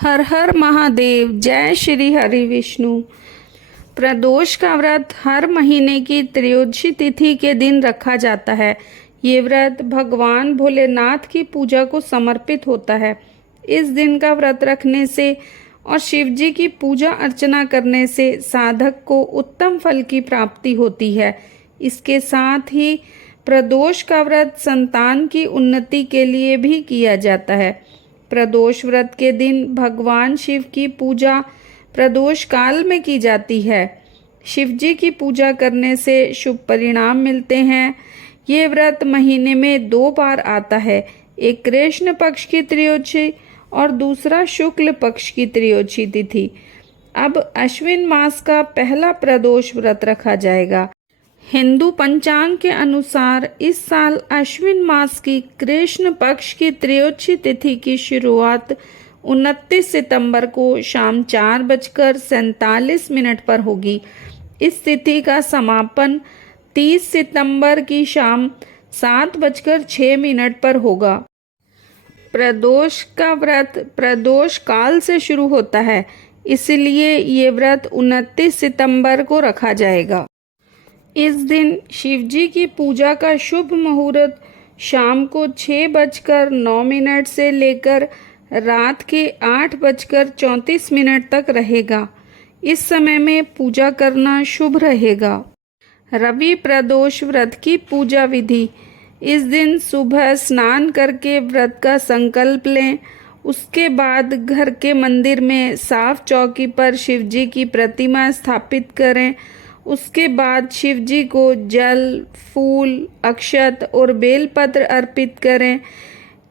हर हर महादेव। जय श्री हरि विष्णु। प्रदोष का व्रत हर महीने की त्रयोदशी तिथि के दिन रखा जाता है। ये व्रत भगवान भोलेनाथ की पूजा को समर्पित होता है। इस दिन का व्रत रखने से और शिव जी की पूजा अर्चना करने से साधक को उत्तम फल की प्राप्ति होती है। इसके साथ ही प्रदोष का व्रत संतान की उन्नति के लिए भी किया जाता है। प्रदोष व्रत के दिन भगवान शिव की पूजा प्रदोष काल में की जाती है। शिव जी की पूजा करने से शुभ परिणाम मिलते हैं। ये व्रत महीने में 2 बार आता है, एक कृष्ण पक्ष की त्रयोदशी और दूसरा शुक्ल पक्ष की त्रयोदशी तिथि। अब अश्विन मास का पहला प्रदोष व्रत रखा जाएगा। हिंदू पंचांग के अनुसार इस साल अश्विन मास की कृष्ण पक्ष की त्रयोदशी तिथि की शुरुआत 29 सितंबर को शाम 4:47 पर होगी। इस तिथि का समापन 30 सितंबर की शाम 7:06 पर होगा। प्रदोष का व्रत प्रदोष काल से शुरू होता है, इसलिए ये व्रत 29 सितंबर को रखा जाएगा। इस दिन शिव जी की पूजा का शुभ मुहूर्त शाम को 6:09 से लेकर रात के 8:34 तक रहेगा। इस समय में पूजा करना शुभ रहेगा। रवि प्रदोष व्रत की पूजा विधि। इस दिन सुबह स्नान करके व्रत का संकल्प लें। उसके बाद घर के मंदिर में साफ चौकी पर शिव जी की प्रतिमा स्थापित करें। उसके बाद शिव जी को जल, फूल, अक्षत और बेलपत्र अर्पित करें।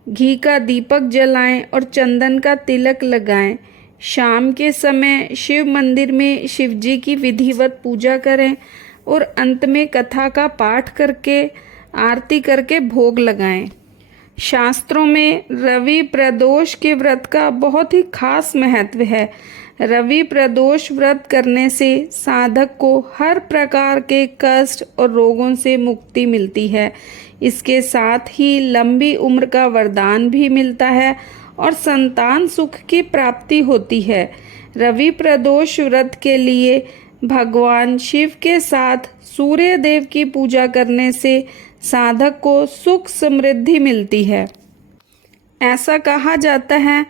घी का दीपक जलाएं और चंदन का तिलक लगाएं। शाम के समय शिव मंदिर में शिव जी की विधिवत पूजा करें और अंत में कथा का पाठ करके आरती करके भोग लगाएं। शास्त्रों में रवि प्रदोष के व्रत का बहुत ही खास महत्व है। रवि प्रदोष व्रत करने से साधक को हर प्रकार के कष्ट और रोगों से मुक्ति मिलती है। इसके साथ ही लंबी उम्र का वरदान भी मिलता है और संतान सुख की प्राप्ति होती है। रवि प्रदोष व्रत के लिए भगवान शिव के साथ सूर्य देव की पूजा करने से साधक को सुख समृद्धि मिलती है। ऐसा कहा जाता है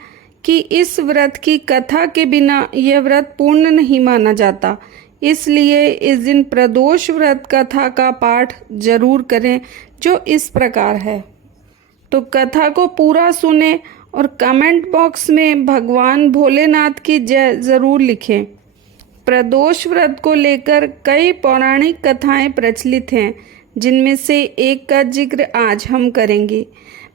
कि इस व्रत की कथा के बिना यह व्रत पूर्ण नहीं माना जाता। इसलिए इस दिन प्रदोष व्रत कथा का पाठ जरूर करें, जो इस प्रकार है। तो कथा को पूरा सुने और कमेंट बॉक्स में भगवान भोलेनाथ की जय जरूर लिखें। प्रदोष व्रत को लेकर कई पौराणिक कथाएं प्रचलित हैं, जिनमें से एक का जिक्र आज हम करेंगे।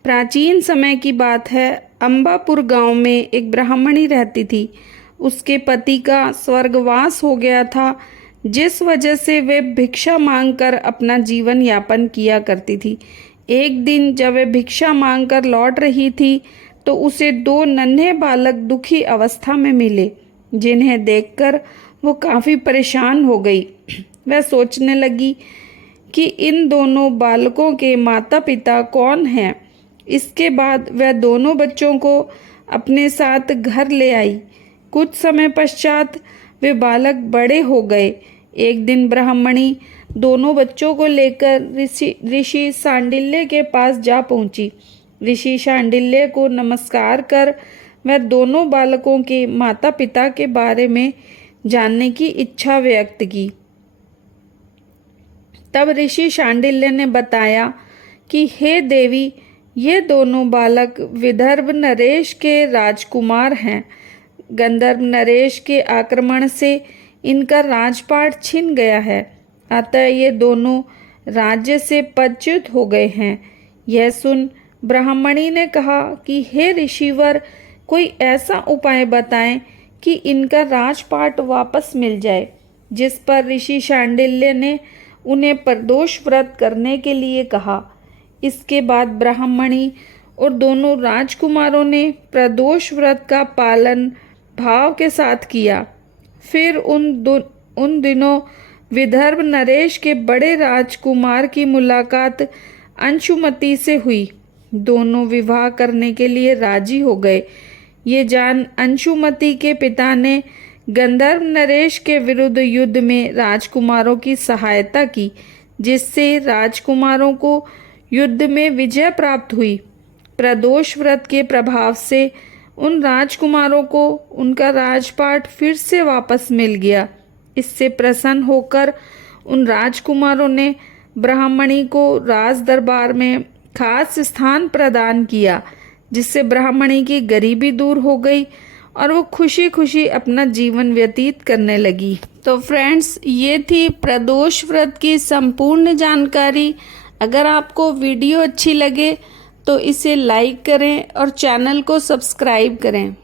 प्राचीन समय की बात है। अंबापुर गांव में एक ब्राह्मणी रहती थी। उसके पति का स्वर्गवास हो गया था, जिस वजह से वे भिक्षा मांगकर अपना जीवन यापन किया करती थी। एक दिन जब वे भिक्षा मांगकर लौट रही थी तो उसे 2 नन्हे बालक दुखी अवस्था में मिले, जिन्हें देखकर वो काफ़ी परेशान हो गई। वह सोचने लगी कि इन दोनों बालकों के माता पिता कौन हैं। इसके बाद वह दोनों बच्चों को अपने साथ घर ले आई। कुछ समय पश्चात वे बालक बड़े हो गए। एक दिन ब्राह्मणी दोनों बच्चों को लेकर ऋषि शांडिल्य के पास जा पहुंची। ऋषि शांडिल्य को नमस्कार कर वह दोनों बालकों के माता पिता के बारे में जानने की इच्छा व्यक्त की। तब ऋषि शांडिल्य ने बताया कि हे देवी, ये दोनों बालक विदर्भ नरेश के राजकुमार हैं। गंधर्व नरेश के आक्रमण से इनका राजपाट छिन गया है, अतः ये दोनों राज्य से पदच्युत हो गए हैं। यह सुन ब्राह्मणी ने कहा कि हे ऋषिवर, कोई ऐसा उपाय बताएं कि इनका राजपाट वापस मिल जाए। जिस पर ऋषि शांडिल्य ने उन्हें प्रदोष व्रत करने के लिए कहा। इसके बाद ब्राह्मणी और दोनों राजकुमारों ने प्रदोष व्रत का पालन भाव के साथ किया। फिर उन दिनों विदर्भ नरेश के बड़े राजकुमार की मुलाकात अंशुमति से हुई। दोनों विवाह करने के लिए राजी हो गए। ये जान अंशुमति के पिता ने गंधर्व नरेश के विरुद्ध युद्ध में राजकुमारों की सहायता की, जिससे राजकुमारों को युद्ध में विजय प्राप्त हुई। प्रदोष व्रत के प्रभाव से उन राजकुमारों को उनका राजपाट फिर से वापस मिल गया। इससे प्रसन्न होकर उन राजकुमारों ने ब्राह्मणी को राज दरबार में खास स्थान प्रदान किया, जिससे ब्राह्मणी की गरीबी दूर हो गई और वो खुशी खुशी अपना जीवन व्यतीत करने लगी। तो फ्रेंड्स, ये थी प्रदोष व्रत की संपूर्ण जानकारी। अगर आपको वीडियो अच्छी लगे तो इसे लाइक करें और चैनल को सब्सक्राइब करें।